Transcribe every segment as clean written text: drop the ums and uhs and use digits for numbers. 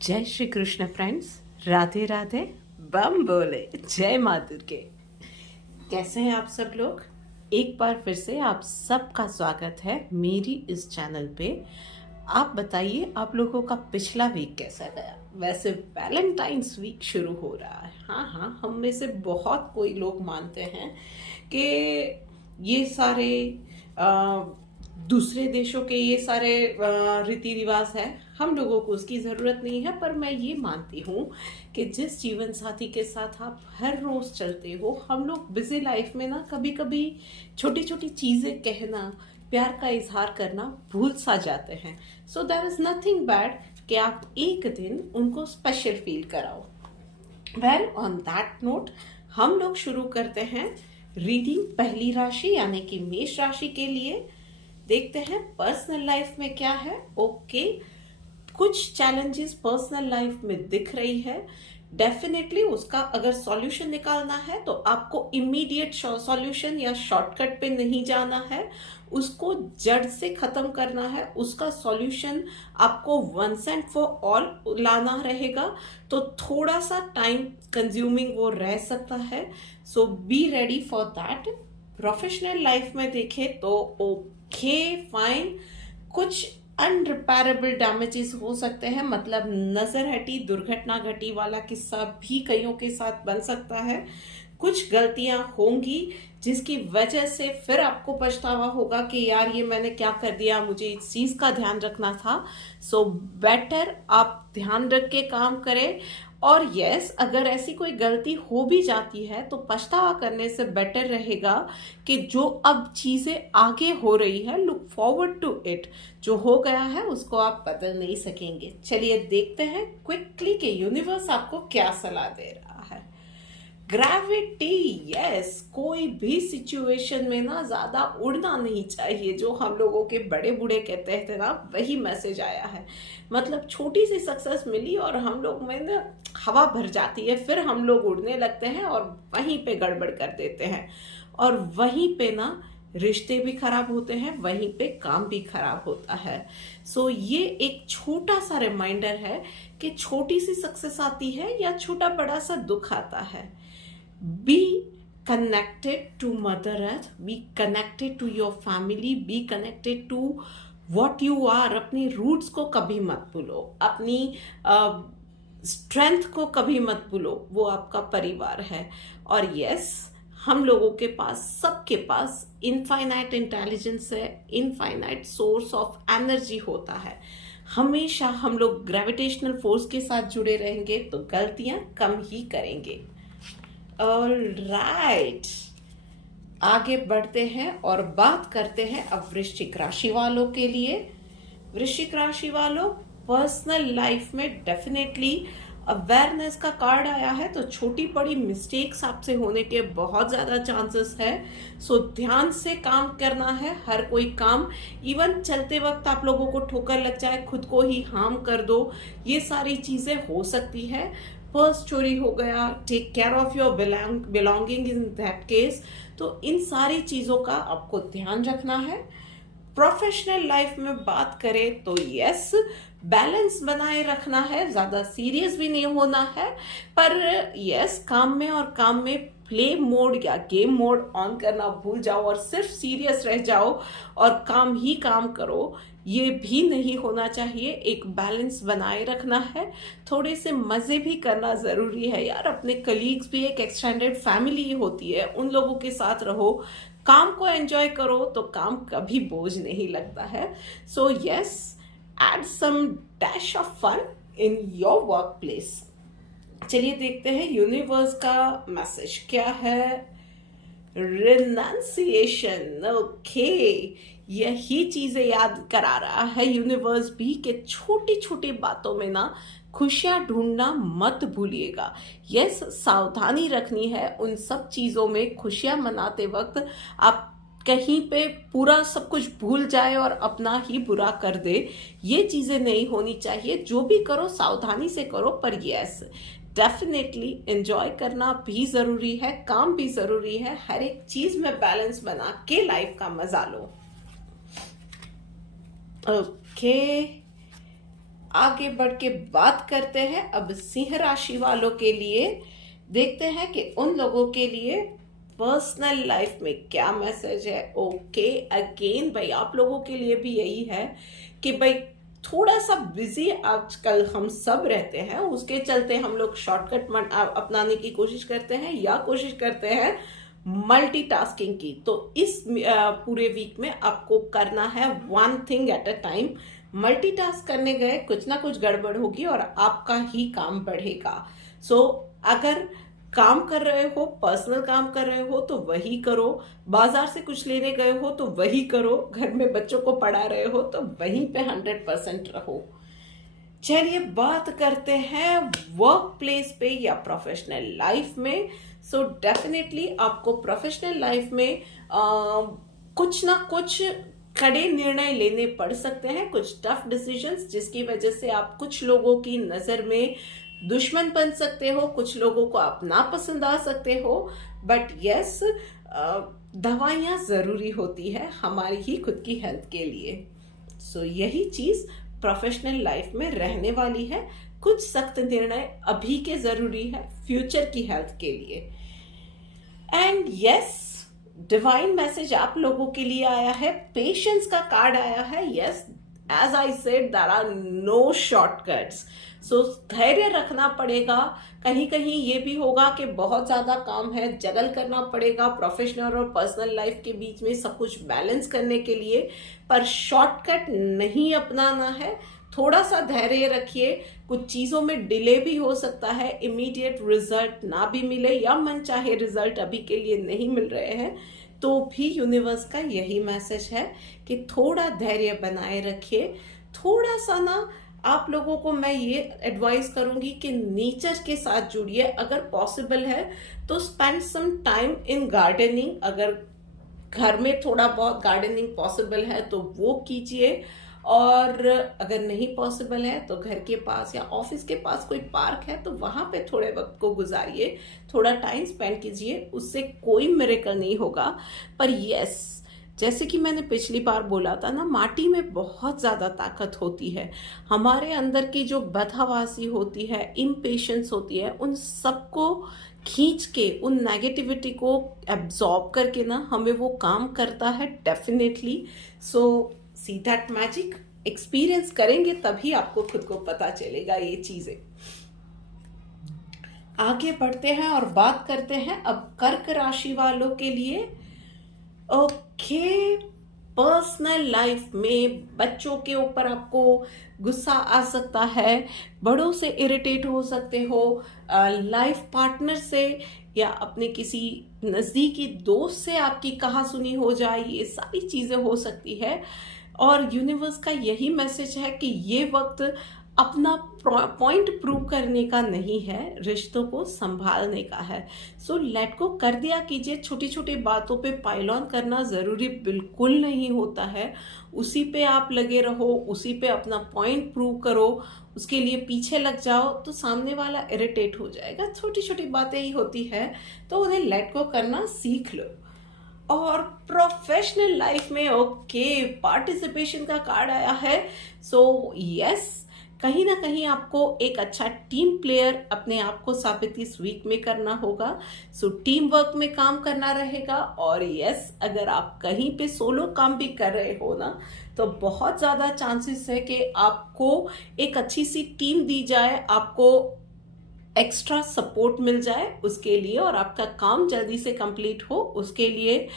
जय श्री कृष्ण फ्रेंड्स, राधे राधे, बम बोले, जय माँ दुर्गे। कैसे हैं आप सब लोग? एक बार फिर से आप सबका स्वागत है मेरी इस चैनल पे। आप बताइए आप लोगों का पिछला वीक कैसा गया? वैसे वैलेंटाइंस वीक शुरू हो रहा है। हाँ, हम में से बहुत कोई लोग मानते हैं कि ये सारे दूसरे देशों के ये सारे रीति रिवाज है, हम लोगों को उसकी ज़रूरत नहीं है। पर मैं ये मानती हूँ कि जिस जीवन साथी के साथ आप हर रोज़ चलते हो, हम लोग बिजी लाइफ में ना कभी कभी छोटी छोटी चीज़ें कहना, प्यार का इजहार करना भूल सा जाते हैं। So there is nothing bad कि आप एक दिन उनको स्पेशल फील कराओ। वेल, ऑन दैट नोट हम लोग शुरू करते हैं रीडिंग पहली राशि यानी कि मेष राशि के लिए। देखते हैं पर्सनल लाइफ में क्या है। ओके, कुछ चैलेंजेस पर्सनल लाइफ में दिख रही है। डेफिनेटली उसका अगर सॉल्यूशन निकालना है तो आपको इमीडिएट सॉल्यूशन या शॉर्टकट पे नहीं जाना है, उसको जड़ से खत्म करना है। उसका सॉल्यूशन आपको वंस एंड फॉर ऑल लाना रहेगा, तो थोड़ा सा टाइम कंज्यूमिंग वो रह सकता है। So be ready for that. Professional life में देखें तो ओके फाइन, कुछ अनरिपेरेबल डैमेजेस हो सकते हैं, मतलब नजर हटी दुर्घटना घटी वाला किस्सा भी कईयों के साथ बन सकता है। कुछ गलतियां होंगी जिसकी वजह से फिर आपको पछतावा होगा कि यार ये मैंने क्या कर दिया, मुझे इस चीज का ध्यान रखना था। सो बेटर आप ध्यान रख के काम करें। और यस, अगर ऐसी कोई गलती हो भी जाती है तो पछतावा करने से बेटर रहेगा कि जो अब चीजें आगे हो रही है, लुक फॉरवर्ड टू इट। जो हो गया है उसको आप बदल नहीं सकेंगे। चलिए देखते हैं क्विकली कि यूनिवर्स आपको क्या सलाह दे रहा है। ग्रेविटी, यस, कोई भी सिचुएशन में ना ज्यादा उड़ना नहीं चाहिए। जो हम लोगों के बड़े बूढ़े कहते थे ना, वही मैसेज आया है। मतलब छोटी सी सक्सेस मिली और हम लोग में ना हवा भर जाती है, फिर हम लोग उड़ने लगते हैं और वहीं पे गड़बड़ कर देते हैं, और वहीं पे ना रिश्ते भी खराब होते हैं, वहीं पे काम भी खराब होता है। सो ये एक छोटा सा रिमाइंडर है कि छोटी सी सक्सेस आती है या छोटा बड़ा सा दुख आता है। Be connected to Mother Earth, be connected to your family, be connected to what you are। अपनी रूट्स को कभी मत भूलो, अपनी स्ट्रेंथ को कभी मत भूलो, वो आपका परिवार है। और यस, हम लोगों के पास, सबके पास इनफाइनाइट इंटेलिजेंस है, इनफाइनाइट सोर्स ऑफ एनर्जी होता है। हमेशा हम लोग ग्रेविटेशनल फोर्स के साथ जुड़े रहेंगे तो गलतियां कम ही करेंगे। ऑलराइट, आगे बढ़ते हैं और बात करते हैं अब वृश्चिक राशि वालों के लिए। वृश्चिक राशि वालों, पर्सनल लाइफ में डेफिनेटली अवेयरनेस का कार्ड आया है, तो छोटी बड़ी मिस्टेक्स आपसे होने के बहुत ज्यादा चांसेस है। सो ध्यान से काम करना है। हर कोई काम, इवन चलते वक्त आप लोगों को ठोकर लग जाए, खुद को ही हार्म कर दो, ये सारी चीजें हो सकती है। पर्स चोरी हो गया, take care of your belonging in that case. तो इन सारी चीजों का आपको ध्यान रखना है। प्रोफेशनल लाइफ में बात करें तो यस, बैलेंस बनाए रखना है, ज्यादा सीरियस भी नहीं होना है, पर यस, काम में और काम में प्ले मोड या गेम मोड ऑन करना भूल जाओ और सिर्फ सीरियस रह जाओ और काम ही काम करो, ये भी नहीं होना चाहिए। एक बैलेंस बनाए रखना है। थोड़े से मजे भी करना जरूरी है यार। अपने कलीग्स भी एक एक्सटेंडेड फैमिली होती है, उन लोगों के साथ रहो, काम को एंजॉय करो, तो काम कभी बोझ नहीं लगता है। So yes, add some dash of fun in your workplace. चलिए देखते हैं यूनिवर्स का मैसेज क्या है। रिनाउंसिएशन, ओके, यही चीजें याद करा रहा है यूनिवर्स भी कि छोटी छोटी बातों में ना खुशियां ढूंढना मत भूलिएगा। यस, सावधानी रखनी है उन सब चीजों में। खुशियां मनाते वक्त आप कहीं पे पूरा सब कुछ भूल जाए और अपना ही बुरा कर दे, ये चीजें नहीं होनी चाहिए। जो भी करो सावधानी से करो, पर यस, डेफिनेटली एंजॉय करना भी जरूरी है, काम भी जरूरी है। हर एक चीज में बैलेंस बना के लाइफ का मजा लो। ओके, आगे बढ़ के बात करते हैं अब सिंह राशि वालों के लिए। देखते हैं कि उन लोगों के लिए पर्सनल लाइफ में क्या मैसेज है। ओके, अगेन भाई आप लोगों के लिए भी यही है कि भाई थोड़ा सा बिजी आजकल हम सब रहते हैं, उसके चलते हम लोग शॉर्टकट अपनाने की कोशिश करते हैं या कोशिश करते हैं मल्टीटास्किंग की। तो इस पूरे वीक में आपको करना है one thing at a time. Multitask करने गए कुछ ना कुछ गड़बड़ होगी और आपका ही काम बढ़ेगा। सो अगर काम कर रहे हो, पर्सनल काम कर रहे हो तो वही करो, बाजार से कुछ लेने गए हो तो वही करो, घर में बच्चों को पढ़ा रहे हो तो वहीं पे 100% रहो। चलिए बात करते हैं वर्क प्लेस पे या प्रोफेशनल लाइफ में। सो डेफिनेटली आपको प्रोफेशनल लाइफ में कुछ ना कुछ कड़े निर्णय लेने पड़ सकते हैं, कुछ टफ डिसीजंस, जिसकी वजह से आप कुछ लोगों की नजर में दुश्मन बन सकते हो, कुछ लोगों को आप नापसंद आ सकते हो। बट यस, दवाइयाँ जरूरी होती है हमारी ही खुद की हेल्थ के लिए। सो यही चीज प्रोफेशनल लाइफ में रहने वाली है। कुछ सख्त निर्णय अभी के जरूरी है फ्यूचर की हेल्थ के लिए। एंड यस, डिवाइन मैसेज आप लोगों के लिए आया है, पेशेंस का कार्ड आया है। Yes, as I said there are no shortcuts. So धैर्य रखना पड़ेगा। कहीं कहीं ये भी होगा कि बहुत ज्यादा काम है, जगल करना पड़ेगा प्रोफेशनल और पर्सनल लाइफ के बीच में सब कुछ बैलेंस करने के लिए, पर शॉर्टकट नहीं अपनाना है। थोड़ा सा धैर्य रखिए, कुछ चीजों में डिले भी हो सकता है, इमीडिएट रिजल्ट ना भी मिले या मनचाहे रिजल्ट अभी के लिए नहीं मिल रहे हैं, तो भी यूनिवर्स का यही मैसेज है कि थोड़ा धैर्य बनाए रखिए। थोड़ा सा ना आप लोगों को मैं ये एडवाइस करूंगी कि नेचर के साथ जुड़िए, अगर पॉसिबल है तो spend some time in gardening. अगर घर में थोड़ा बहुत गार्डनिंग पॉसिबल है तो वो कीजिए, और अगर नहीं पॉसिबल है तो घर के पास या ऑफिस के पास कोई पार्क है तो वहां पे थोड़े वक्त को गुजारिए, थोड़ा टाइम स्पेंड कीजिए। उससे कोई मिरेकल नहीं होगा, पर यस, जैसे कि मैंने पिछली बार बोला था ना, माटी में बहुत ज़्यादा ताकत होती है। हमारे अंदर की जो बदहवासी होती है, इम्पेशेंस होती है, उन सबको खींच के, उन नेगेटिविटी को एब्जॉर्ब करके ना हमें वो काम करता है definitely. So see that magic, experience करेंगे तभी आपको खुद को पता चलेगा ये चीज़ें। आगे बढ़ते हैं और बात करते हैं अब कर्क राशि वालों के लिए। ओके, पर्सनल लाइफ में बच्चों के ऊपर आपको गुस्सा आ सकता है, बड़ों से इरिटेट हो सकते हो, लाइफ पार्टनर से या अपने किसी नज़दीकी दोस्त से आपकी कहासुनी हो जाए, ये सारी चीज़ें हो सकती है। और यूनिवर्स का यही मैसेज है कि ये वक्त अपना पॉइंट प्रूव करने का नहीं है, रिश्तों को संभालने का है। सो लेट गो कर दिया कीजिए। छोटी छोटी बातों पे पाइल ऑन करना ज़रूरी बिल्कुल नहीं होता है, उसी पे आप लगे रहो, उसी पे अपना पॉइंट प्रूव करो, उसके लिए पीछे लग जाओ तो सामने वाला इरिटेट हो जाएगा। छोटी छोटी बातें ही होती है तो उन्हें लेट गो करना सीख लो। और प्रोफेशनल लाइफ में ओके, पार्टिसिपेशन का कार्ड आया है। सो यस, कहीं ना कहीं आपको एक अच्छा टीम प्लेयर अपने आप को साबित इस वीक में करना होगा। सो टीम वर्क में काम करना रहेगा। और यस, अगर आप कहीं पे सोलो काम भी कर रहे हो ना, तो बहुत ज़्यादा चांसेस है कि आपको एक अच्छी सी टीम दी जाए, आपको एक्स्ट्रा सपोर्ट मिल जाए उसके लिए, और आपका काम जल्दी से कंप्लीट हो उसके लिए।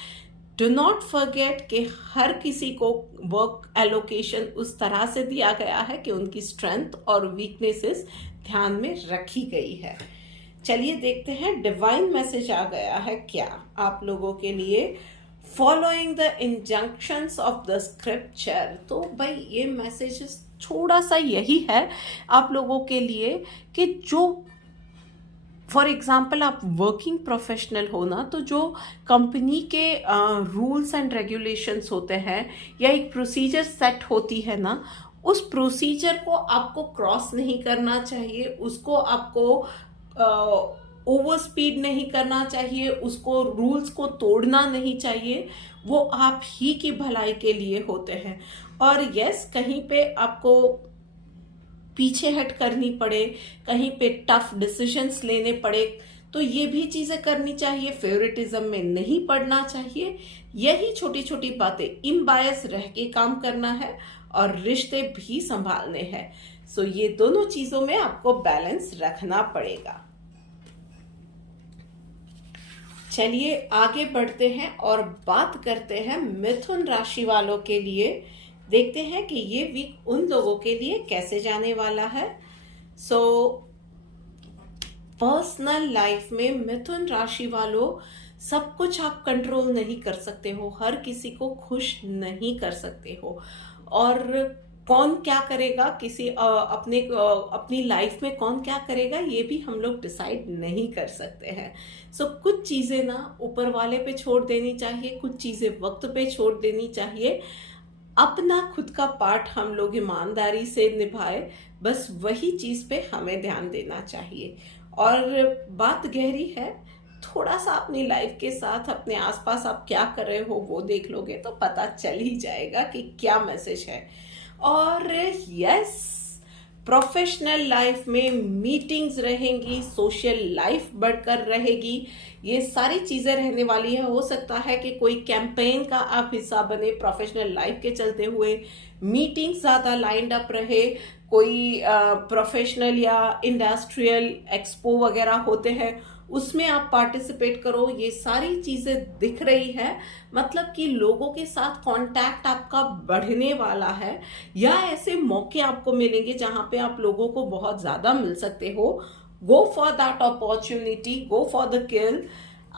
डू नॉट फॉरगेट कि हर किसी को वर्क एलोकेशन उस तरह से दिया गया है कि उनकी स्ट्रेंथ और वीकनेसेस ध्यान में रखी गई है। चलिए देखते हैं डिवाइन मैसेज आ गया है क्या आप लोगों के लिए। Following the injunctions of the scripture. तो भाई ये मैसेज थोड़ा सा यही है आप लोगों के लिए कि जो फॉर एग्जाम्पल आप वर्किंग प्रोफेशनल हो ना, तो जो कंपनी के रूल्स एंड रेगुलेशंस होते हैं या एक प्रोसीजर सेट होती है ना, उस प्रोसीजर को आपको क्रॉस नहीं करना चाहिए, उसको आपको ओवर स्पीड नहीं करना चाहिए, उसको रूल्स को तोड़ना नहीं चाहिए। वो आप ही की भलाई के लिए होते हैं। और यस, कहीं पे आपको पीछे हट करनी पड़े, कहीं पे टफ डिसीजंस लेने पड़े, तो ये भी चीजें करनी चाहिए। फेवरेटिज्म में नहीं पड़ना चाहिए। यही छोटी छोटी बातें इम्बायस रह के काम करना है और रिश्ते भी संभालने हैं। सो ये दोनों चीजों में आपको बैलेंस रखना पड़ेगा। चलिए आगे बढ़ते हैं और बात करते हैं मिथुन राशि वालों के लिए। देखते हैं कि ये वीक उन लोगों के लिए कैसे जाने वाला है। सो पर्सनल लाइफ में मिथुन राशि वालों, सब कुछ आप कंट्रोल नहीं कर सकते हो, हर किसी को खुश नहीं कर सकते हो, और कौन क्या करेगा, अपनी लाइफ में कौन क्या करेगा ये भी हम लोग डिसाइड नहीं कर सकते हैं। सो कुछ चीजें ना ऊपर वाले पे छोड़ देनी चाहिए, कुछ चीजें वक्त पे छोड़ देनी चाहिए। अपना खुद का पार्ट हम लोग ईमानदारी से निभाए, बस वही चीज पे हमें ध्यान देना चाहिए। और बात गहरी है, थोड़ा सा अपनी लाइफ के साथ अपने आसपास आप क्या कर रहे हो वो देख लोगे तो पता चल ही जाएगा कि क्या मैसेज है। और यस, प्रोफेशनल लाइफ में मीटिंग्स रहेंगी, सोशल लाइफ बढ़कर रहेगी, ये सारी चीजें रहने वाली है। हो सकता है कि कोई कैंपेन का आप हिस्सा बने प्रोफेशनल लाइफ के चलते हुए, मीटिंग ज्यादा लाइंड अप रहे, कोई प्रोफेशनल या इंडस्ट्रियल एक्सपो वगैरह होते हैं उसमें आप पार्टिसिपेट करो। ये सारी चीजें दिख रही है, मतलब कि लोगों के साथ कांटेक्ट आपका बढ़ने वाला है, या ऐसे मौके आपको मिलेंगे जहां पे आप लोगों को बहुत ज्यादा मिल सकते हो। Go for that opportunity, go for the किल।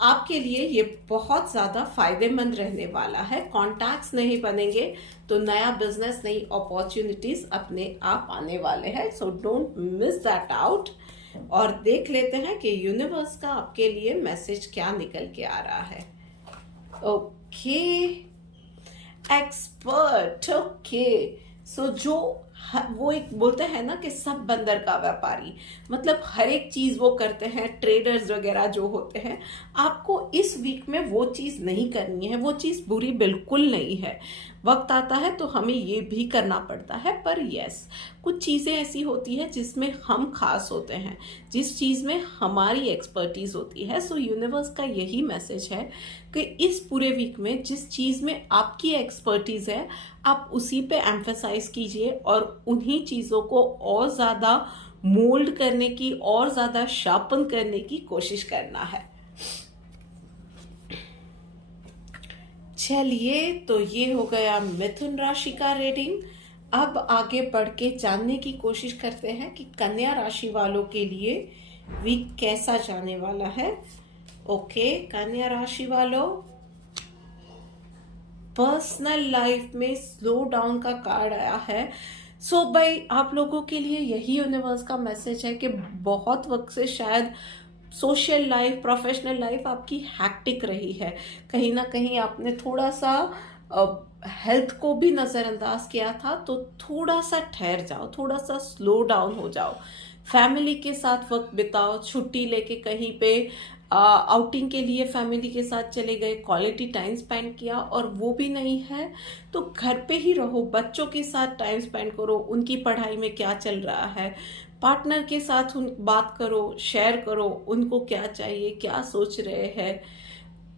आपके लिए ये बहुत ज्यादा फायदेमंद रहने वाला है। कॉन्टैक्ट्स नहीं बनेंगे तो नया बिजनेस, नई अपॉर्चुनिटीज अपने आप आने वाले हैं। So don't miss that out. और देख लेते हैं कि यूनिवर्स का आपके लिए मैसेज क्या निकल के आ रहा है। Okay, expert. ओके, सो जो वो एक बोलते हैं ना कि सब बंदर का व्यापारी, मतलब हर एक चीज वो करते हैं। ट्रेडर्स वगैरह जो होते हैं, आपको इस वीक में वो चीज नहीं करनी है। वो चीज बुरी बिल्कुल नहीं है। वक्त आता है तो हमें ये भी करना पड़ता है, पर यस, कुछ चीजें ऐसी होती है जिसमें हम खास होते हैं, जिस चीज में हमारी एक्सपर्टीज होती है। सो यूनिवर्स का यही मैसेज है कि इस पूरे वीक में जिस चीज में आपकी एक्सपर्टीज है, आप उसी पे एम्फेसाइज कीजिए और उन्हीं चीजों को और ज्यादा मोल्ड करने की, और ज्यादा शार्पन करने की कोशिश करना है। चलिए, तो ये हो गया मिथुन राशि का रीडिंग। अब आगे बढ़ के जानने की कोशिश करते हैं कि कन्या राशि वालों के लिए वीक कैसा जाने वाला है। ओके, कन्या राशि वालों, पर्सनल लाइफ में स्लो डाउन का कार्ड आया है। सो भाई, आप लोगों के लिए यही यूनिवर्स का मैसेज है कि बहुत वक्त से शायद सोशल लाइफ, प्रोफेशनल लाइफ आपकी हैक्टिक रही है। कहीं ना कहीं आपने थोड़ा सा हेल्थ को भी नज़रअंदाज किया था, तो थोड़ा सा ठहर जाओ, थोड़ा सा स्लो डाउन हो जाओ। फैमिली के साथ वक्त बिताओ, छुट्टी लेके कहीं पे आउटिंग के लिए फैमिली के साथ चले गए, क्वालिटी टाइम स्पेंड किया, और वो भी नहीं है तो घर पे ही रहो, बच्चों के साथ टाइम स्पेंड करो, उनकी पढ़ाई में क्या चल रहा है, पार्टनर के साथ बात करो, शेयर करो, उनको क्या चाहिए, क्या सोच रहे हैं।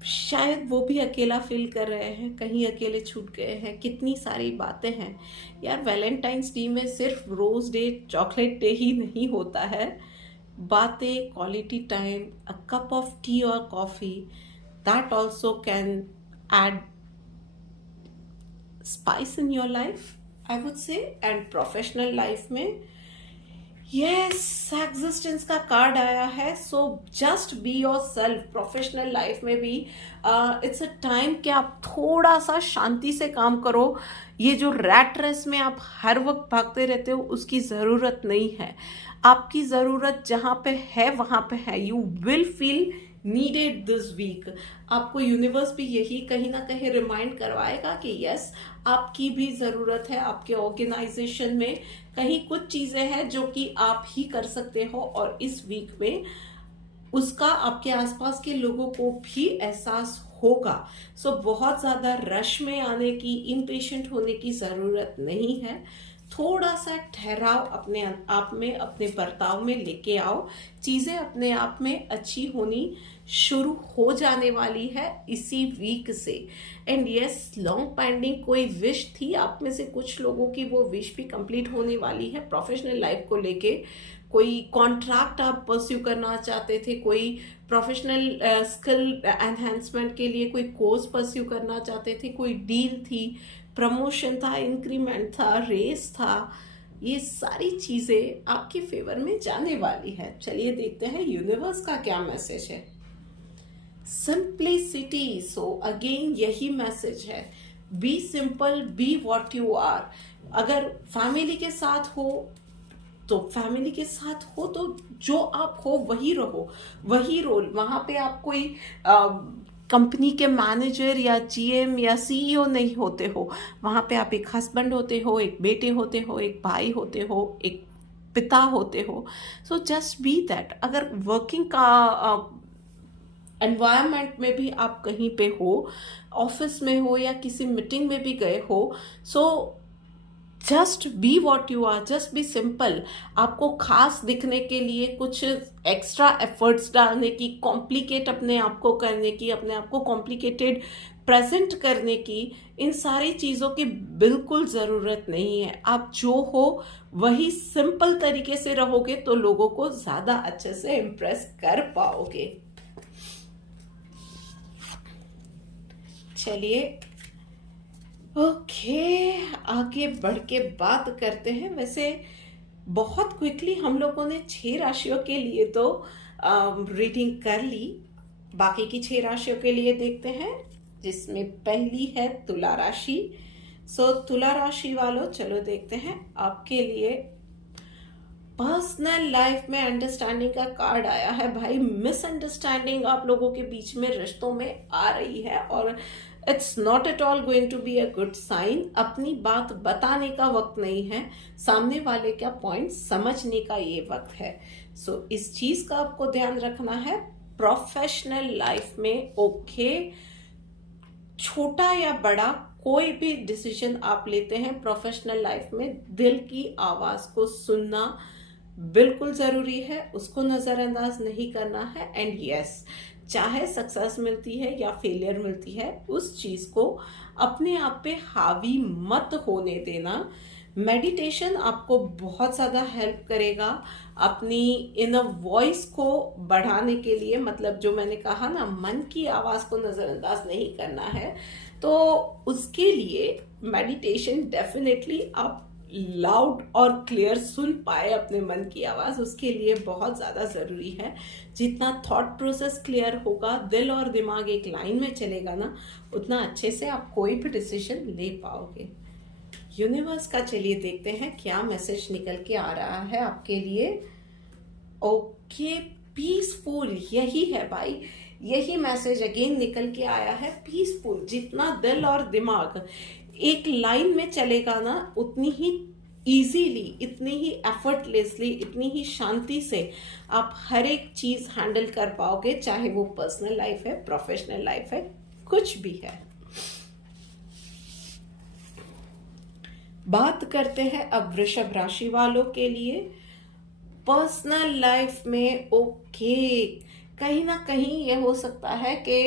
शायद वो भी अकेला फील कर रहे हैं, कहीं अकेले छूट गए हैं। कितनी सारी बातें हैं यार। वैलेंटाइंस डे में सिर्फ रोज डे, चॉकलेट डे ही नहीं होता है। बातें, quality time, a cup of tea और coffee, that also can add spice in your life, I would say. And professional life में यस, एग्जिस्टेंस का कार्ड आया है। So just be yourself. Professional life में भी it's a time कि आप थोड़ा सा शांति से काम करो। ये जो रैट रेस में आप हर वक्त भागते रहते हो, उसकी ज़रूरत नहीं है। आपकी ज़रूरत जहाँ पे है वहाँ पे है। You will feel needed this week. आपको यूनिवर्स भी यही कहीं ना कहीं रिमाइंड करवाएगा कि यस, आपकी भी ज़रूरत है। आपके ऑर्गेनाइजेशन में कहीं कुछ चीज़ें हैं जो कि आप ही कर सकते हो, और इस वीक में उसका आपके आसपास के लोगों को भी एहसास होगा। सो बहुत ज़्यादा रश में आने की, इम्पेशेंट होने की ज़रूरत नहीं है। थोड़ा सा ठहराव अपने आप में, अपने बर्ताव में लेके आओ। चीज़ें अपने आप में अच्छी होनी शुरू हो जाने वाली है इसी वीक से। एंड यस, लॉन्ग पेंडिंग कोई विश थी आप में से कुछ लोगों की, वो विश भी कंप्लीट होने वाली है। प्रोफेशनल लाइफ को लेके कोई कॉन्ट्रैक्ट आप परस्यू करना चाहते थे, कोई प्रोफेशनल स्किल एनहेंसमेंट के लिए कोई कोर्स परस्यू करना चाहते थे, कोई डील थी, प्रमोशन था, इंक्रीमेंट था, रेस था, ये सारी चीजें आपके फेवर में जाने वाली है। चलिए देखते हैं यूनिवर्स का क्या मैसेज है। सिंप्लिसिटी, सो अगेन यही मैसेज है, be simple, be what you are. अगर फैमिली के साथ हो तो फैमिली के साथ हो तो जो आप हो वही रहो, वही रोल। वहां पे आप कोई कंपनी के मैनेजर या जीएम या सीईओ नहीं होते हो, वहां पे आप एक हस्बैंड होते हो, एक बेटे होते हो, एक भाई होते हो, एक पिता होते हो। So just B that. अगर वर्किंग का एनवायरनमेंट में भी आप कहीं पे हो, ऑफिस में हो या किसी मीटिंग में भी गए हो, so just be what you are, just be simple. आपको खास दिखने के लिए कुछ एक्स्ट्रा एफर्ट्स डालने की, कॉम्प्लिकेट अपने आप को करने की, अपने आप को कॉम्प्लिकेटेड प्रेजेंट करने की, इन सारी चीज़ों की बिल्कुल ज़रूरत नहीं है। आप जो हो वही सिंपल तरीके से रहोगे तो लोगों को ज़्यादा अच्छे से इम्प्रेस कर पाओगे। चलिए ओके, आगे बढ़ के बात करते हैं। वैसे बहुत क्विकली हम लोगों ने 6 राशियों के लिए तो रीडिंग कर ली, बाकी की 6 राशियों के लिए देखते हैं, जिसमें पहली है तुला राशि। सो तुला राशि वालों, चलो देखते हैं आपके लिए पर्सनल लाइफ में अंडरस्टैंडिंग का कार्ड आया है। भाई, मिसअंडरस्टैंडिंग आप लोगों के बीच में रिश्तों में आ रही है और it's not at all going to be a good sign. अपनी बात बताने का वक्त नहीं है, सामने वाले का पॉइंट समझने का ये वक्त है। सो इस चीज का आपको ध्यान रखना है। प्रोफेशनल लाइफ में ओके, छोटा या बड़ा कोई भी डिसीजन आप लेते हैं प्रोफेशनल लाइफ में, दिल की आवाज को सुनना बिल्कुल जरूरी है, उसको नजरअंदाज नहीं करना है। एंड यस, चाहे सक्सेस मिलती है या फेलियर मिलती है, उस चीज को अपने आप पे हावी मत होने देना। मेडिटेशन आपको बहुत ज़्यादा हेल्प करेगा अपनी इनर वॉइस को बढ़ाने के लिए। मतलब जो मैंने कहा ना, मन की आवाज़ को नज़रअंदाज नहीं करना है, तो उसके लिए मेडिटेशन डेफिनेटली आप लाउड और क्लियर सुन पाए अपने मन की आवाज़, उसके लिए बहुत ज़्यादा ज़रूरी है। जितना थॉट प्रोसेस क्लियर होगा, दिल और दिमाग एक लाइन में चलेगा ना, उतना अच्छे से आप कोई भी डिसीजन ले पाओगे। यूनिवर्स का चलिए देखते हैं क्या मैसेज निकल के आ रहा है आपके लिए। ओके, पीसफुल, यही है भाई, यही मैसेज अगेन निकल के आया है। पीसफुल, जितना दिल और दिमाग एक लाइन में चलेगा ना, उतनी ही इजीली, इतनी ही एफर्टलेसली, इतनी ही शांति से आप हर एक चीज हैंडल कर पाओगे, चाहे वो पर्सनल लाइफ है, प्रोफेशनल लाइफ है, कुछ भी है। बात करते हैं अब वृषभ राशि वालों के लिए। पर्सनल लाइफ में ओके, कहीं ना कहीं ये हो सकता है कि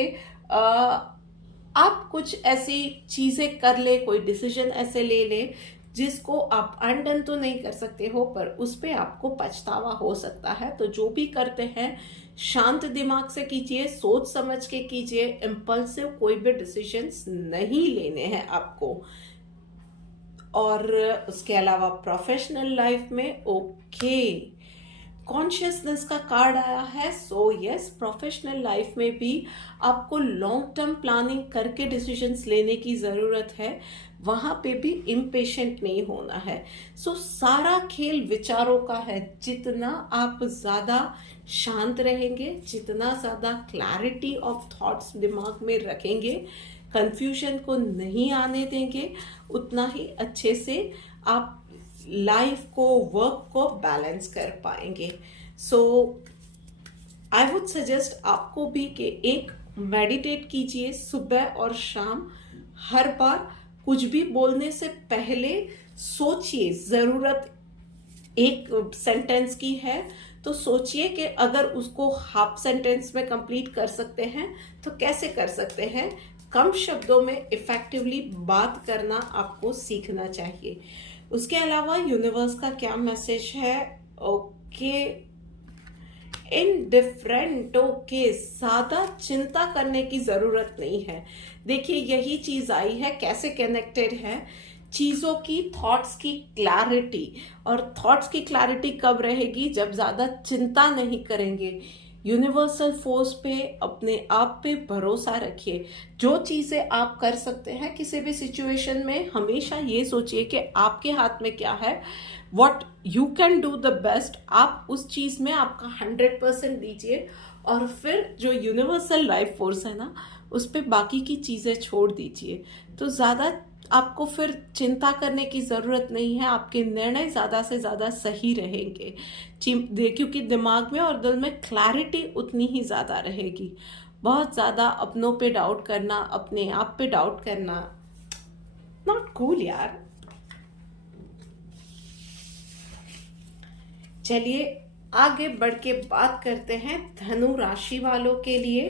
आप कुछ ऐसी चीजें कर ले, कोई डिसीजन ऐसे ले ले जिसको आप अनडन तो नहीं कर सकते हो, पर उस पे आपको पछतावा हो सकता है। तो जो भी करते हैं शांत दिमाग से कीजिए, सोच समझ के कीजिए, इम्पल्सिव कोई भी डिसीजंस नहीं लेने हैं आपको। और उसके अलावा प्रोफेशनल लाइफ में ओके, कॉन्शियसनेस का कार्ड आया है। सो यस, प्रोफेशनल लाइफ में भी आपको लॉन्ग टर्म प्लानिंग करके डिसीजंस लेने की ज़रूरत है, वहाँ पे भी इम्पेशेंट नहीं होना है। सो सारा खेल विचारों का है। जितना आप ज़्यादा शांत रहेंगे, जितना ज़्यादा क्लैरिटी ऑफ थॉट्स दिमाग में रखेंगे, कंफ्यूजन को नहीं आने देंगे, उतना ही अच्छे से आप लाइफ को, वर्क को बैलेंस कर पाएंगे। सो आई वुड सजेस्ट आपको भी कि एक मेडिटेट कीजिए सुबह और शाम। हर बार कुछ भी बोलने से पहले सोचिए, जरूरत एक सेंटेंस की है तो सोचिए कि अगर उसको हाफ सेंटेंस में कंप्लीट कर सकते हैं तो कैसे कर सकते हैं। कम शब्दों में इफेक्टिवली बात करना आपको सीखना चाहिए। उसके अलावा यूनिवर्स का क्या मैसेज है? Okay, indifferent. ओके, ज्यादा चिंता करने की जरूरत नहीं है। देखिए, यही चीज आई है, कैसे कनेक्टेड है चीजों की, थॉट्स की क्लैरिटी। और थॉट्स की क्लैरिटी कब रहेगी? जब ज्यादा चिंता नहीं करेंगे। यूनिवर्सल फोर्स पे, अपने आप पे भरोसा रखिए। जो चीजें आप कर सकते हैं किसी भी सिचुएशन में, हमेशा ये सोचिए कि आपके हाथ में क्या है, what you can do the best. आप उस चीज में आपका 100% दीजिए और फिर जो यूनिवर्सल लाइफ फोर्स है ना, उस पर बाकी की चीजें छोड़ दीजिए। तो ज्यादा आपको फिर चिंता करने की जरूरत नहीं है, आपके निर्णय ज्यादा से ज्यादा सही रहेंगे, क्योंकि दिमाग में और दिल में क्लैरिटी उतनी ही ज्यादा रहेगी। बहुत ज्यादा अपनों पे डाउट करना, अपने आप पे डाउट करना, नॉट कूल यार। चलिए आगे बढ़ के बात करते हैं धनु राशि वालों के लिए।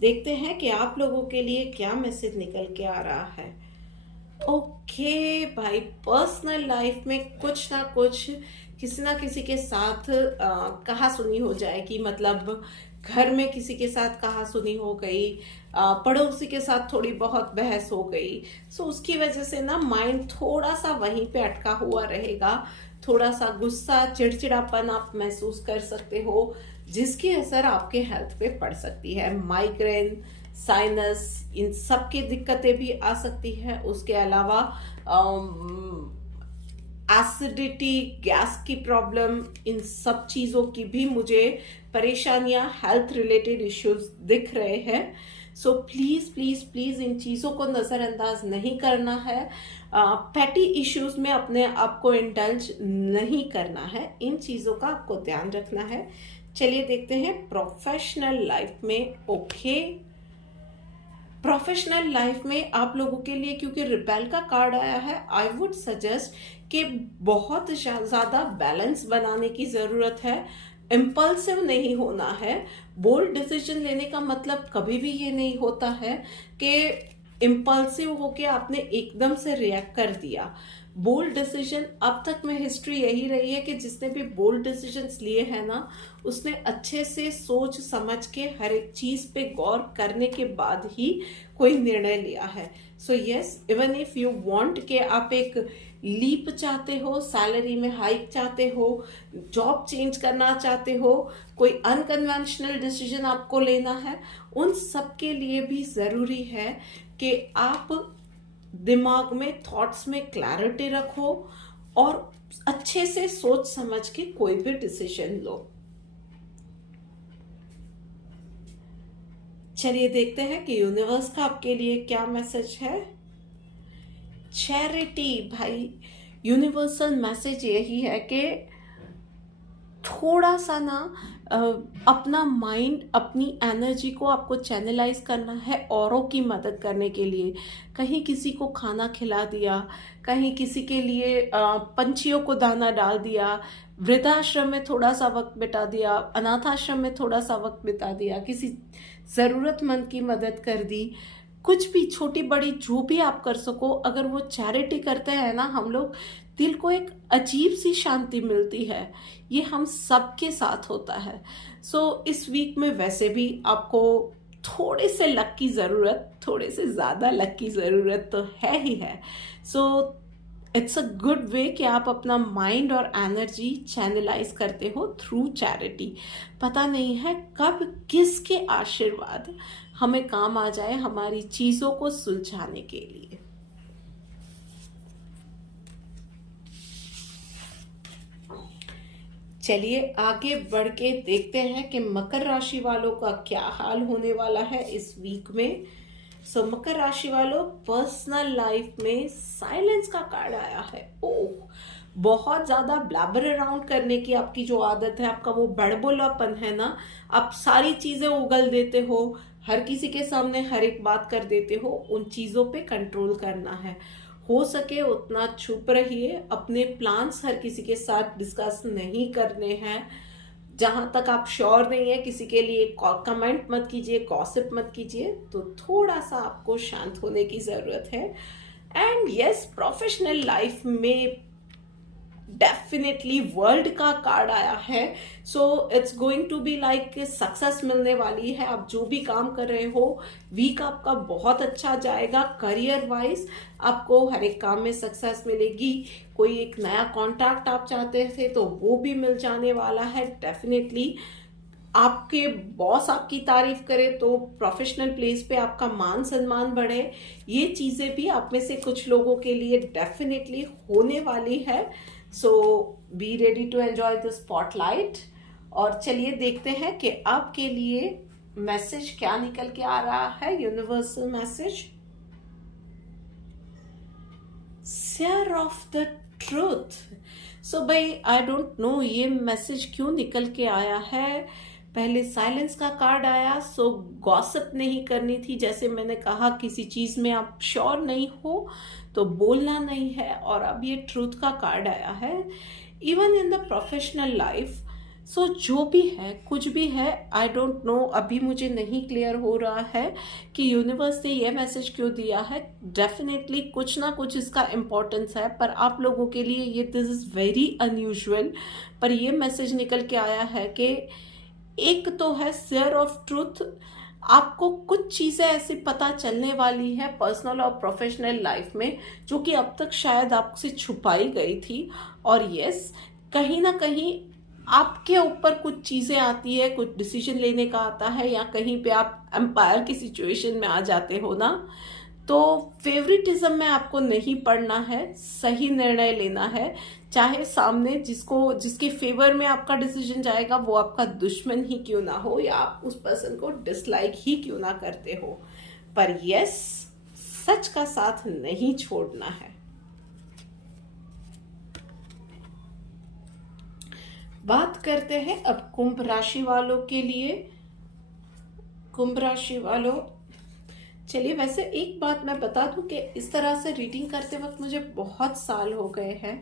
देखते हैं कि आप लोगों के लिए क्या मैसेज निकल के आ रहा है। ओके भाई, पर्सनल लाइफ में कुछ ना कुछ किसी ना किसी के साथ कहा सुनी हो जाएगी। मतलब घर में किसी के साथ कहा सुनी हो गई, पड़ोसी के साथ थोड़ी बहुत बहस हो गई। सो उसकी वजह से ना माइंड थोड़ा सा वहीं पे अटका हुआ रहेगा। थोड़ा सा गुस्सा, चिड़चिड़ापन आप महसूस कर सकते हो, जिसकी असर आपके हेल्थ पे पड़ सकती है। माइग्रेन, साइनस, इन सब की दिक्कतें भी आ सकती है। उसके अलावा एसिडिटी, गैस की प्रॉब्लम, इन सब चीज़ों की भी मुझे परेशानियां, हेल्थ रिलेटेड इश्यूज दिख रहे हैं। सो प्लीज़ प्लीज़ प्लीज़ इन चीज़ों को नज़रअंदाज नहीं करना है। पैटी इश्यूज में अपने आप को इंडल्ज नहीं करना है, इन चीज़ों का आपको ध्यान रखना है। चलिए देखते हैं प्रोफेशनल लाइफ में। ओके, प्रोफेशनल लाइफ में आप लोगों के लिए, क्योंकि रिपेल का कार्ड आया है, आई वुड सजेस्ट कि बहुत ज़्यादा बैलेंस बनाने की ज़रूरत है। इम्पल्सिव नहीं होना है। बोल्ड डिसीजन लेने का मतलब कभी भी ये नहीं होता है कि इम्पल्सिव होके आपने एकदम से रिएक्ट कर दिया। बोल्ड डिसीजन, अब तक में हिस्ट्री यही रही है कि जिसने भी बोल्ड डिसीजंस लिए हैं ना, उसने अच्छे से सोच समझ के हर एक चीज पे गौर करने के बाद ही कोई निर्णय लिया है। So yes, even if you want के आप एक लीप चाहते हो, सैलरी में हाइक चाहते हो, जॉब चेंज करना चाहते हो, कोई अनकन्वेंशनल डिसीजन आपको लेना है, उन सब के लिए भी जरूरी है कि आप दिमाग में, थॉट्स में क्लैरिटी रखो और अच्छे से सोच समझ के कोई भी डिसीजन लो। चलिए देखते हैं कि यूनिवर्स का आपके लिए क्या मैसेज है। चैरिटी। भाई, यूनिवर्सल मैसेज यही है कि थोड़ा सा ना अपना माइंड, अपनी एनर्जी को आपको चैनलाइज करना है औरों की मदद करने के लिए। कहीं किसी को खाना खिला दिया, कहीं किसी के लिए पंछियों को दाना डाल दिया, वृद्धाश्रम में थोड़ा सा वक्त बिता दिया, अनाथाश्रम में थोड़ा सा वक्त बिता दिया, किसी ज़रूरतमंद की मदद कर दी। कुछ भी, छोटी बड़ी जो भी आप कर सको, अगर वो चैरिटी करते हैं ना हम लोग, दिल को एक अजीब सी शांति मिलती है। ये हम सबके साथ होता है। सो इस वीक में वैसे भी आपको थोड़े से लक की ज़रूरत, थोड़े से ज़्यादा लक की ज़रूरत तो है ही है। So it's a good way कि आप अपना माइंड और एनर्जी चैनलाइज करते हो थ्रू चैरिटी। पता नहीं है कब किसके आशीर्वाद हमें काम आ जाए हमारी चीज़ों को सुलझाने के लिए। चलिए आगे बढ़ के देखते हैं कि मकर राशि वालों का क्या हाल होने वाला है इस वीक में। सो मकर राशि वालों, पर्सनल लाइफ में साइलेंस का कार्ड आया है। ओह, बहुत ज्यादा ब्लैबर अराउंड करने की आपकी जो आदत है, आपका वो बड़बोलापन है ना, आप सारी चीजें उगल देते हो, हर किसी के सामने हर एक बात कर देते हो, उन चीजों पे कंट्रोल करना है। हो सके उतना चुप रहिए, अपने प्लान्स हर किसी के साथ डिस्कस नहीं करने हैं। जहां तक आप श्योर नहीं है किसी के लिए कमेंट मत कीजिए, गॉसिप मत कीजिए। तो थोड़ा सा आपको शांत होने की जरूरत है। एंड यस, प्रोफेशनल लाइफ में डेफिनेटली वर्ल्ड का कार्ड आया है। So it's going to be like success मिलने वाली है। आप जो भी काम कर रहे हो, वीक आपका बहुत अच्छा जाएगा। करियर वाइज आपको हर एक काम में सक्सेस मिलेगी। कोई एक नया कॉन्ट्रैक्ट आप चाहते थे तो वो भी मिल जाने वाला है डेफिनेटली। आपके बॉस आपकी तारीफ करे तो प्रोफेशनल प्लेस पे आपका मान सम्मान बढ़े। ये चीजें भी आप में से कुछ लोगों के लिए डेफिनेटली होने वाली है। So be ready to enjoy the spotlight. और चलिए देखते हैं कि आपके लिए मैसेज क्या निकल के आ रहा है। Universal message, share of the truth. So भाई आई डोंट नो ये मैसेज क्यों निकल के आया है। पहले साइलेंस का कार्ड आया, सो गॉसिप नहीं करनी थी। जैसे मैंने कहा, किसी चीज में आप श्योर नहीं हो तो बोलना नहीं है। और अब ये ट्रूथ का कार्ड आया है, even in the professional life. So जो भी है, कुछ भी है, आई डोंट नो, अभी मुझे नहीं क्लियर हो रहा है कि यूनिवर्स ने ये मैसेज क्यों दिया है। डेफिनेटली कुछ ना कुछ इसका इम्पोर्टेंस है, पर आप लोगों के लिए ये दिस इज वेरी अनयूजुअल। पर ये मैसेज निकल के आया है कि एक तो है शेयर ऑफ ट्रूथ। आपको कुछ चीजें ऐसी पता चलने वाली है पर्सनल और प्रोफेशनल लाइफ में जो कि अब तक शायद आपसे छुपाई गई थी। और यस, कहीं ना कहीं आपके ऊपर कुछ चीजें आती है, कुछ डिसीजन लेने का आता है, या कहीं पे आप एम्पायर की सिचुएशन में आ जाते हो ना, तो फेवरिटिज्म में आपको नहीं पड़ना है, सही निर्णय लेना है। चाहे सामने जिसके फेवर में आपका डिसीजन जाएगा वो आपका दुश्मन ही क्यों ना हो, या आप उस पर्सन को डिसलाइक ही क्यों ना करते हो, पर यस, सच का साथ नहीं छोड़ना है। बात करते हैं अब कुंभ राशि वालों के लिए। कुंभ राशि वालों, चलिए वैसे एक बात मैं बता दूं कि इस तरह से रीडिंग करते वक्त मुझे बहुत साल हो गए हैं,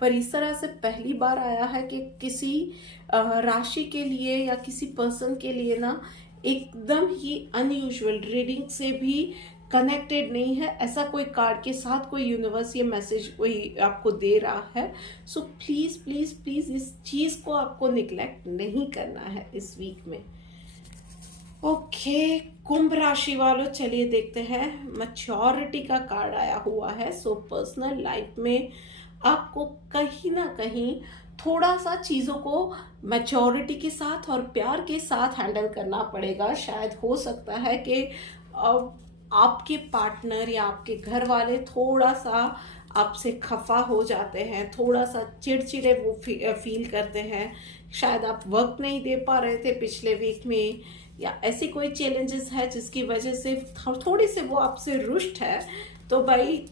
पर इस तरह से पहली बार आया है कि किसी राशि के लिए या किसी पर्सन के लिए ना एकदम ही अनयूजुअल, रीडिंग से भी कनेक्टेड नहीं है, ऐसा कोई कार्ड के साथ कोई यूनिवर्स ये मैसेज कोई आपको दे रहा है। सो प्लीज प्लीज प्लीज इस चीज को आपको निग्लेक्ट नहीं करना है इस वीक में। ओके, कुंभ राशि वालों, चलिए देखते हैं। मैच्योरिटी का कार्ड आया हुआ है। सो पर्सनल लाइफ में आपको कहीं ना कहीं थोड़ा सा चीजों को मैच्योरिटी के साथ और प्यार के साथ हैंडल करना पड़ेगा। शायद हो सकता है कि आपके पार्टनर या आपके घर वाले थोड़ा सा आपसे खफा हो जाते हैं, थोड़ा सा चिड़चिड़े वो फील करते हैं। शायद आप वक्त नहीं दे पा रहे थे पिछले वीक में, या ऐसी कोई चैलेंजेस है जिसकी वजह से थोड़ी से वो आपसे रुष्ट है। तो भाई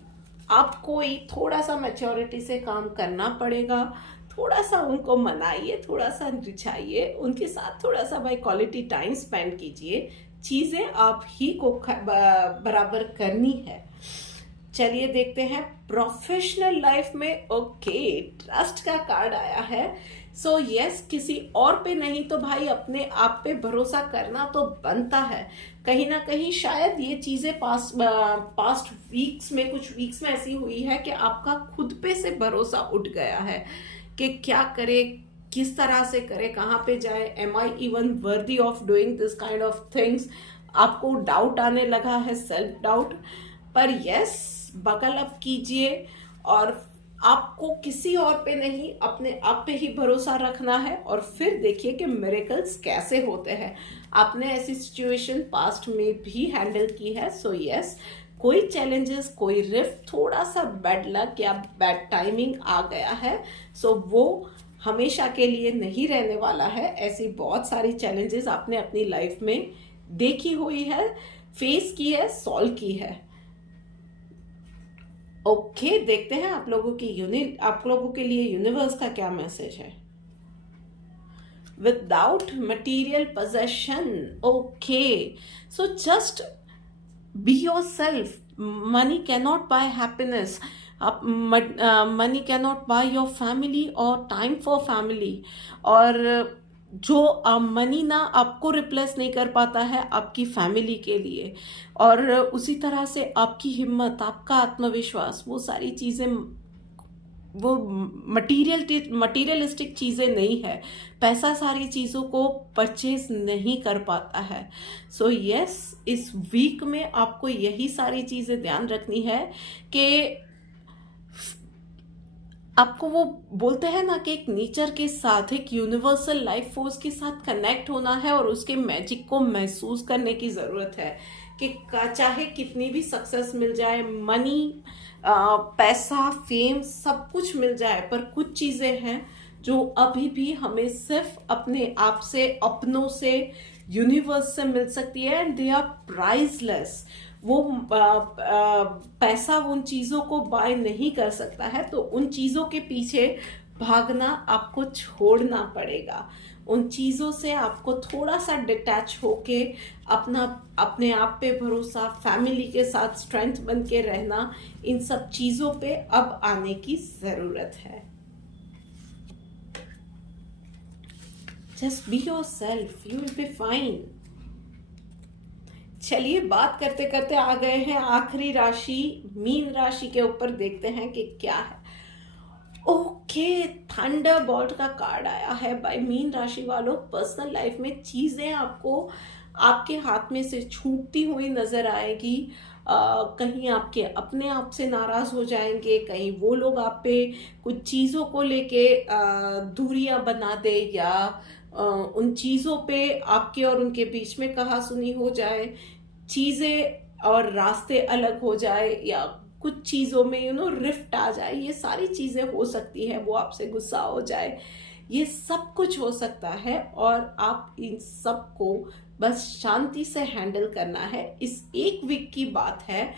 आपको थोड़ा सा मैच्योरिटी से काम करना पड़ेगा। थोड़ा सा उनको मनाइए, थोड़ा सा रिझाइए, उनके साथ थोड़ा सा भाई क्वालिटी टाइम स्पेंड कीजिए। चीजें आप ही को बराबर करनी है। चलिए देखते हैं प्रोफेशनल लाइफ में। ओके, ट्रस्ट का कार्ड आया है। सो यस, किसी और पे नहीं तो भाई अपने आप पे भरोसा करना तो बनता है। कहीं ना कहीं शायद ये चीजें पास्ट वीक्स में, कुछ वीक्स में ऐसी हुई है कि आपका खुद पे से भरोसा उठ गया है कि क्या करे, किस तरह से करे, कहाँ पे जाए, am I even worthy of doing this kind of things. आपको डाउट आने लगा है, सेल्फ डाउट। पर यस, बकल अप कीजिए और आपको किसी और पे नहीं, अपने आप पे ही भरोसा रखना है। और फिर देखिए कि मिरेकल्स कैसे होते हैं। आपने ऐसी सिचुएशन पास्ट में भी हैंडल की है। सो यस, कोई चैलेंजेस, कोई रिफ्ट, थोड़ा सा बैड लक या बैड टाइमिंग आ गया है। सो वो हमेशा के लिए नहीं रहने वाला है। ऐसी बहुत सारी चैलेंजेस आपने अपनी लाइफ में देखी हुई है, फेस की है, सॉल्व की है। ओके, देखते हैं आप लोगों के लिए यूनिवर्स का क्या मैसेज है। Without material possession, okay, so just be yourself. Money cannot buy happiness. आप money can not buy your family और टाइम फॉर फैमिली, और जो मनी ना आपको रिप्लेस नहीं कर पाता है आपकी फैमिली के लिए। और उसी तरह से आपकी हिम्मत, आपका आत्मविश्वास, वो सारी चीज़ें वो मटीरियलिस्टिक चीज़ें नहीं है। पैसा सारी चीज़ों को परचेज नहीं कर पाता है। सो यस, इस वीक में आपको यही सारी चीज़ें ध्यान रखनी है कि आपको वो बोलते हैं ना कि एक नेचर के साथ, एक यूनिवर्सल लाइफ फोर्स के साथ कनेक्ट होना है और उसके मैजिक को महसूस करने की ज़रूरत है कि चाहे कितनी भी सक्सेस मिल जाए, मनी, पैसा, फेम, सब कुछ मिल जाए, पर कुछ चीज़ें हैं जो अभी भी हमें सिर्फ अपने आप से, अपनों से, यूनिवर्स से मिल सकती है, एंड दे आर प्राइसलेस। वो पैसा उन चीज़ों को बाय नहीं कर सकता है, तो उन चीज़ों के पीछे भागना आपको छोड़ना पड़ेगा। उन चीज़ों से आपको थोड़ा सा डिटैच होके अपने आप पे भरोसा, फैमिली के साथ स्ट्रेंथ बन के रहना, इन सब चीज़ों पे अब आने की ज़रूरत है। Just be yourself, you will be fine. चलिए, बात करते करते आ गए हैं आखिरी राशि मीन राशि के ऊपर। देखते हैं कि क्या है। ओके, थंडरबॉल्ट का कार्ड आया है बाय मीन राशि वालों। पर्सनल लाइफ में चीजें आपको आपके हाथ में से छूटती हुई नजर आएगी। कहीं आपके अपने आप से नाराज हो जाएंगे, कहीं वो लोग आप पे कुछ चीजों को लेके दूरियां बना दे, या उन चीजों पे आपके और उनके बीच में कहासुनी हो जाए, चीजें और रास्ते अलग हो जाए, या कुछ चीज़ों में रिफ्ट आ जाए। ये सारी चीज़ें हो सकती है। वो आपसे गुस्सा हो जाए, ये सब कुछ हो सकता है, और आप इन सब को बस शांति से हैंडल करना है। इस एक वीक की बात है,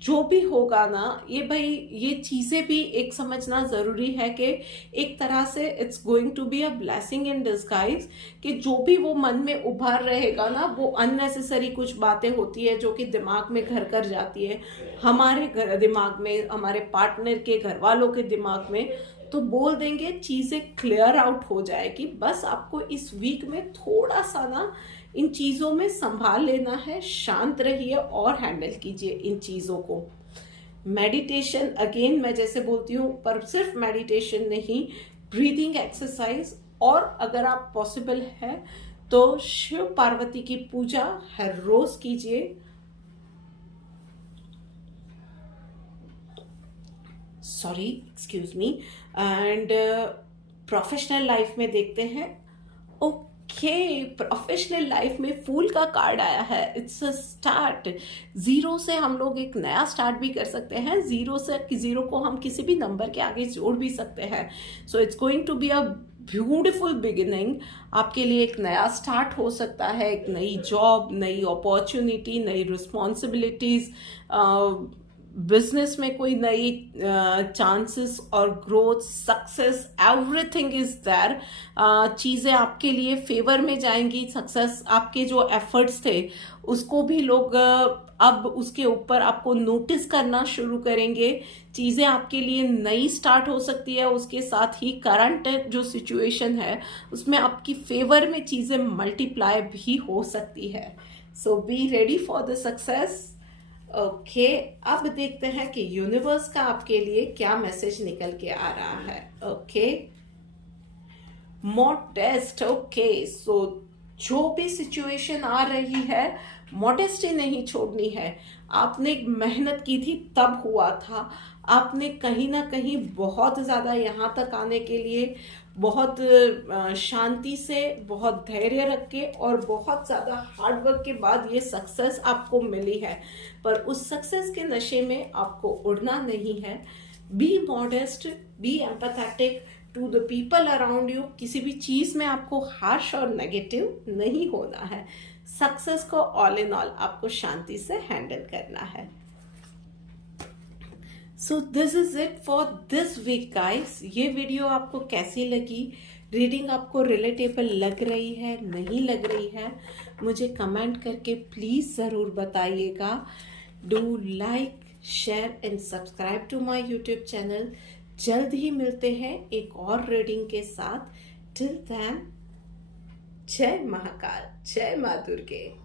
जो भी होगा ना, ये भाई, ये चीज़ें भी एक समझना ज़रूरी है कि एक तरह से it's going to be a blessing in disguise, कि जो भी वो मन में उभर रहेगा ना, वो अननेसेसरी कुछ बातें होती है जो कि दिमाग में घर कर जाती है, हमारे दिमाग में, हमारे पार्टनर के घर वालों के दिमाग में, तो बोल देंगे, चीज़ें क्लियर आउट हो जाएगी। बस आपको इस वीक में थोड़ा सा ना इन चीज़ों में संभाल लेना है, शांत रहिए और हैंडल कीजिए इन चीज़ों को। मेडिटेशन, अगेन मैं जैसे बोलती हूँ, पर सिर्फ मेडिटेशन नहीं, ब्रीदिंग एक्सरसाइज, और अगर आप पॉसिबल है तो शिव पार्वती की पूजा हर रोज कीजिए। Sorry, excuse me. And professional life में देखते हैं। ओके, प्रोफेशनल लाइफ में फूल का कार्ड आया है। It's a start. जीरो से हम लोग एक नया स्टार्ट भी कर सकते हैं। जीरो को हम किसी भी नंबर के आगे जोड़ भी सकते हैं। So it's going to be a beautiful beginning. आपके लिए एक नया स्टार्ट हो सकता है, एक नई जॉब, नई अपॉर्चुनिटी, नई रिस्पॉन्सिबिलिटीज, बिजनेस में कोई नई चांसेस और growth, success, everything is there. चीज़ें आपके लिए फेवर में जाएंगी। सक्सेस, आपके जो एफर्ट्स थे उसको भी लोग अब उसके ऊपर आपको नोटिस करना शुरू करेंगे। चीज़ें आपके लिए नई स्टार्ट हो सकती है, उसके साथ ही करंट जो सिचुएशन है उसमें आपकी फेवर में चीज़ें मल्टीप्लाई भी हो सकती है। So be ready for the success. Okay, अब देखते हैं कि यूनिवर्स का आपके लिए क्या मैसेज निकल के आ रहा है। Okay, modest. ओके, सो जो भी सिचुएशन आ रही है, मॉडेस्टी नहीं छोड़नी है। आपने मेहनत की थी तब हुआ था। आपने कहीं ना कहीं बहुत ज़्यादा यहाँ तक आने के लिए बहुत शांति से, बहुत धैर्य रख के और बहुत ज़्यादा हार्ड वर्क के बाद ये सक्सेस आपको मिली है। पर उस सक्सेस के नशे में आपको उड़ना नहीं है। Be modest, be empathetic to the people around you. किसी भी चीज़ में आपको हार्श और नेगेटिव नहीं होना है। सक्सेस को ऑल इन ऑल आपको शांति से हैंडल करना है। So this is it for this week guys. ये वीडियो आपको कैसी लगी? रीडिंग आपको रिलेटेबल लग रही है, नहीं लग रही है? मुझे कमेंट करके प्लीज़ ज़रूर बताइएगा। Do like, share and subscribe to my YouTube channel. जल्द ही मिलते हैं एक और रीडिंग के साथ। टिल देन, जय महाकाल, जय माँ दुर्गे।